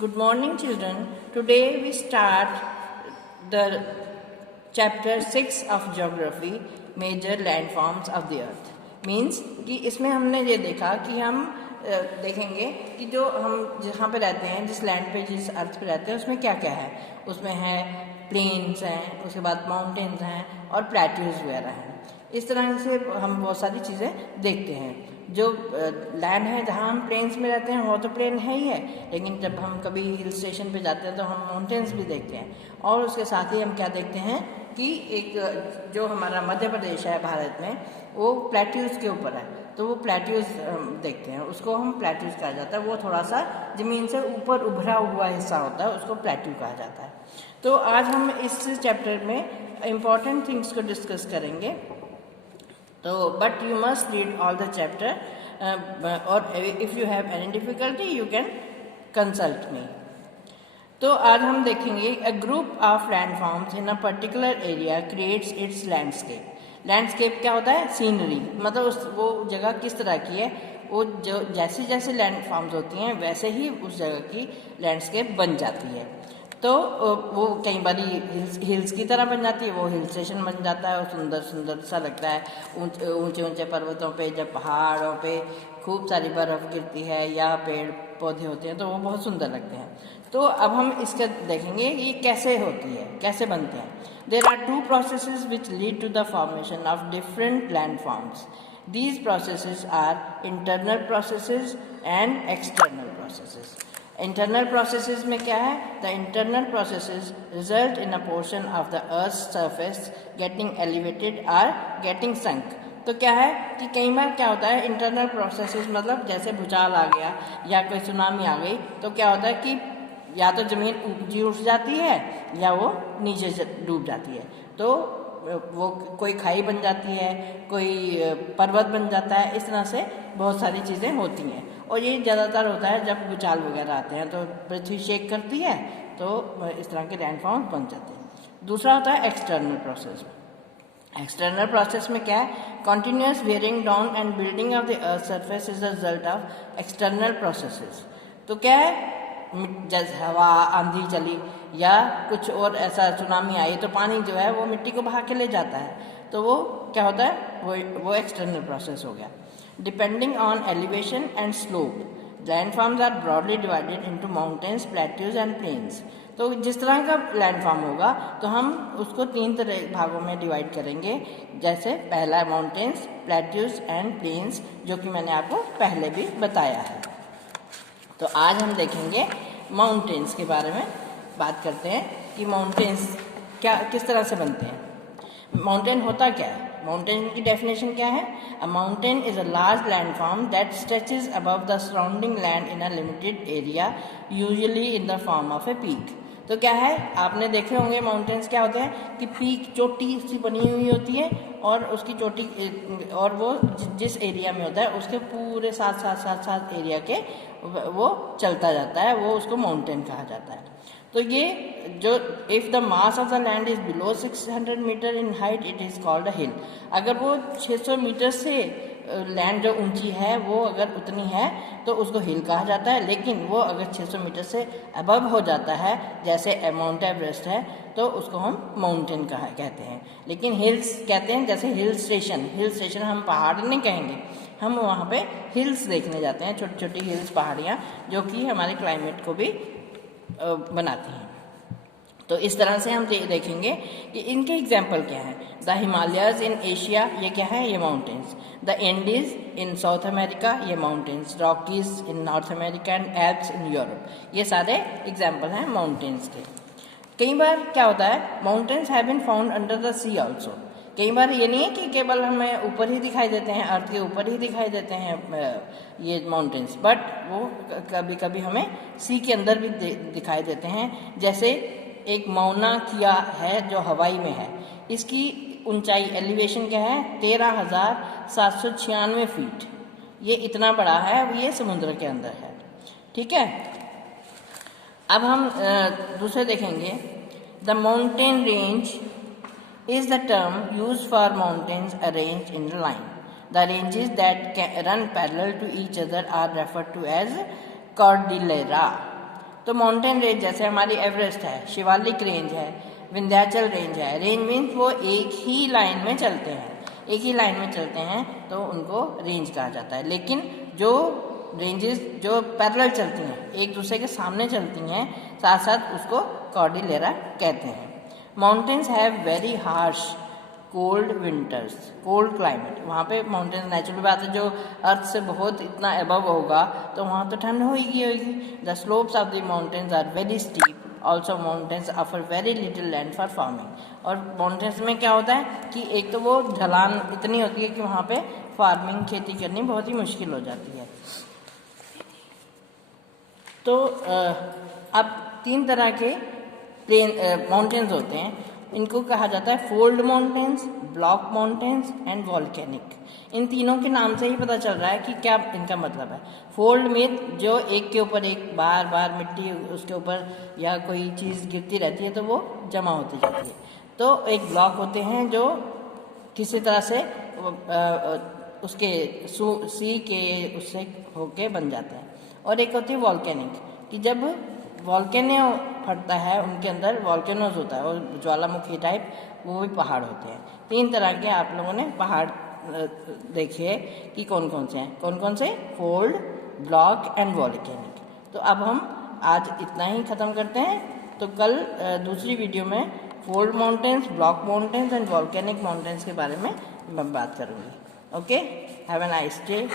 Good morning, children. Today we start the chapter 6 of geography, major landforms of the earth. Means कि इसमें हमने ये देखा कि हम देखेंगे कि जो हम जहाँ पे रहते हैं, जिस लैंड पे, जिस अर्थ पे रहते हैं, उसमें क्या क्या है. उसमें है प्लेन्स हैं, उसके बाद माउंटेन्स हैं और प्लेट्यूज वगैरह हैं. इस तरह से हम बहुत सारी चीज़ें देखते हैं. जो लैंड है, जहाँ हम प्लेन्स में रहते हैं, वो तो प्लेन है ही है, लेकिन जब हम कभी हिल स्टेशन पे जाते हैं तो हम माउंटेन्स भी देखते हैं. और उसके साथ ही हम क्या देखते हैं कि एक जो हमारा मध्य प्रदेश है भारत में, वो प्लेट्यूज के ऊपर है, तो वो प्लेट्यूज देखते हैं. उसको हम प्लेट्यूज कहा जाता है. वो थोड़ा सा ज़मीन से ऊपर उभरा हुआ हिस्सा होता है, उसको प्लेट्यू कहा जाता है. तो आज हम इस चैप्टर में इम्पॉर्टेंट थिंग्स को डिस्कस करेंगे. तो but you must read all the chapter, और if you have any difficulty you can consult me. तो आज हम देखेंगे a group of landforms in a particular area creates its landscape. Landscape क्या होता है? सीनरी. मतलब वो जगह किस तरह की है, वो जो जैसे जैसे लैंडफॉर्म्स होती हैं वैसे ही उस जगह की लैंडस्केप बन जाती है. तो वो कई बारी हिल्स की तरह बन जाती है, वो हिल स्टेशन बन जाता है और सुंदर सुंदर सा लगता है. ऊंचे ऊंचे पर्वतों पे, जब पहाड़ों पे खूब सारी बर्फ़ गिरती है या पेड़ पौधे होते हैं तो वो बहुत सुंदर लगते हैं. तो अब हम इसका देखेंगे ये कैसे होती है, कैसे बनते हैं. There are two processes which lead to the formation of different landforms. These processes are internal processes and external processes. Internal processes में क्या है? The internal processes result in a portion of the earth surface getting elevated और getting sunk. तो क्या है कि कई बार क्या होता है, इंटरनल प्रोसेसेस मतलब जैसे भूचाल आ गया या कोई सुनामी आ गई तो क्या होता है कि या तो ज़मीन ऊंची उठ जाती है या वो नीचे डूब जाती है. तो वो कोई खाई बन जाती है, कोई पर्वत बन जाता है. इस तरह से बहुत सारी चीज़ें होती हैं और ये ज़्यादातर होता है जब भूचाल वगैरह आते हैं तो पृथ्वी शेक करती है तो इस तरह के लैंडफॉर्म बन जाते हैं. दूसरा होता है एक्सटर्नल प्रोसेस. एक्सटर्नल प्रोसेस में क्या है? Continuous wearing down and building of the earth surface is the result of external processes. तो क्या है, जैसे हवा आंधी चली या कुछ और ऐसा सुनामी आई तो पानी जो है वो मिट्टी को बहा के ले जाता है, तो वो क्या होता है, वो एक्सटर्नल प्रोसेस हो गया. Depending on elevation and slope, landforms are broadly divided into mountains, plateaus and plains. तो जिस तरह का लैंडफॉर्म होगा तो हम उसको 3 तरह भागों में डिवाइड करेंगे. जैसे पहला माउंटेन्स, प्लेट्यूज एंड प्लेन्स, जो कि मैंने आपको पहले भी बताया है. तो आज हम देखेंगे माउंटेन्स के बारे में. बात करते हैं कि माउंटेन्स क्या किस तरह से बनते हैं. माउंटेन होता क्या है? माउंटेन की डेफिनेशन क्या है? अ mountain is a large landform that stretches above the surrounding land in a limited area, usually in the form of a peak. तो क्या है, आपने देखे होंगे माउंटेन्स क्या होते हैं कि पीक, चोटी उसकी बनी हुई होती है और उसकी चोटी, और वो जिस एरिया में होता है उसके पूरे साथ साथ साथ साथ एरिया के वो चलता जाता है, वो उसको माउंटेन कहा जाता है. तो ये जो if the mass of the land is below 600 meter in height it is called a hill. अगर वो 600 मीटर से लैंड जो ऊंची है वो अगर उतनी है तो उसको हिल कहा जाता है. लेकिन वो अगर 600 मीटर से अबव हो जाता है, जैसे माउंट एवरेस्ट है, तो उसको हम माउंटेन कहते हैं. लेकिन हिल्स कहते हैं, जैसे हिल स्टेशन हम पहाड़ नहीं कहेंगे, हम वहाँ पे हिल्स देखने जाते हैं, छोटी छोटी हिल्स, पहाड़ियाँ, जो कि हमारे क्लाइमेट को भी बनाती हैं. तो इस तरह से हम देखेंगे कि इनके एग्जाम्पल क्या हैं. द हिमालयाज इन एशिया, ये क्या है? ये mountains. The Andes in South America, ये mountains. Rockies in North America and Alps in Europe, ये सारे एग्जाम्पल हैं माउंटेन्स के. कई बार क्या होता है, mountains have been found under the sea also. कई बार ये नहीं है कि केवल हमें ऊपर ही दिखाई देते हैं, अर्थ के ऊपर ही दिखाई देते हैं ये माउंटेन्स, बट वो कभी कभी हमें सी के अंदर भी दिखाई देते हैं. जैसे एक मौना किया है जो हवाई में है, इसकी ऊंचाई, एलिवेशन क्या है? 13,796 फीट. ये इतना बड़ा है, ये समुद्र के अंदर है. ठीक है. अब हम दूसरे देखेंगे. The mountain range is the term used for mountains arranged in a line. The ranges that run parallel to each other are referred to as cordillera. तो माउंटेन रेंज जैसे हमारी एवरेस्ट है, शिवालिक रेंज है, विंध्याचल रेंज है। Range means वो एक ही line में चलते हैं, एक ही लाइन में चलते हैं तो उनको रेंज कहा जाता है। लेकिन जो रेंजेस जो पैरेलल चलती हैं, एक दूसरे के सामने चलती हैं, साथ साथ उसको कॉर्डिलेरा कहते हैं। Mountains have very harsh cold winters, cold climate. वहाँ पे माउंटेन्स नेचुरल बात है, जो अर्थ से बहुत इतना अबव होगा तो वहाँ तो ठंड होगी। The slopes of the mountains are very steep, also mountains offer very little land for farming. और माउंटेन्स में क्या होता है कि एक तो वो ढलान इतनी होती है कि वहाँ पे फार्मिंग, खेती करनी बहुत ही मुश्किल हो जाती है। तो अब 3 तरह के माउंटेन्स होते हैं। इनको कहा जाता है fold mountains, block mountains and volcanic. इन तीनों के नाम से ही पता चल रहा है कि क्या इनका मतलब है। फोल्ड में जो एक के ऊपर एक बार बार मिट्टी उसके ऊपर या कोई चीज़ गिरती रहती है तो वो जमा होती जाती है। तो एक ब्लॉक होते हैं जो किसी तरह से उसके सी के उससे होके बन जाते हैं। और एक होती है वॉल्केनिक, कि जब वॉल्केनो फटता है, उनके अंदर वॉल्केनोज होता है और ज्वालामुखी टाइप, वो भी पहाड़ होते हैं। 3 तरह के आप लोगों ने पहाड़ देखिए कि कौन कौन से हैं, कौन कौन से, फोल्ड, ब्लॉक एंड वॉल्केनिक। तो अब हम आज इतना ही ख़त्म करते हैं। तो कल दूसरी वीडियो में fold mountains, block mountains and volcanic mountains के बारे में मैं बात करूँगी। Okay, have a nice day.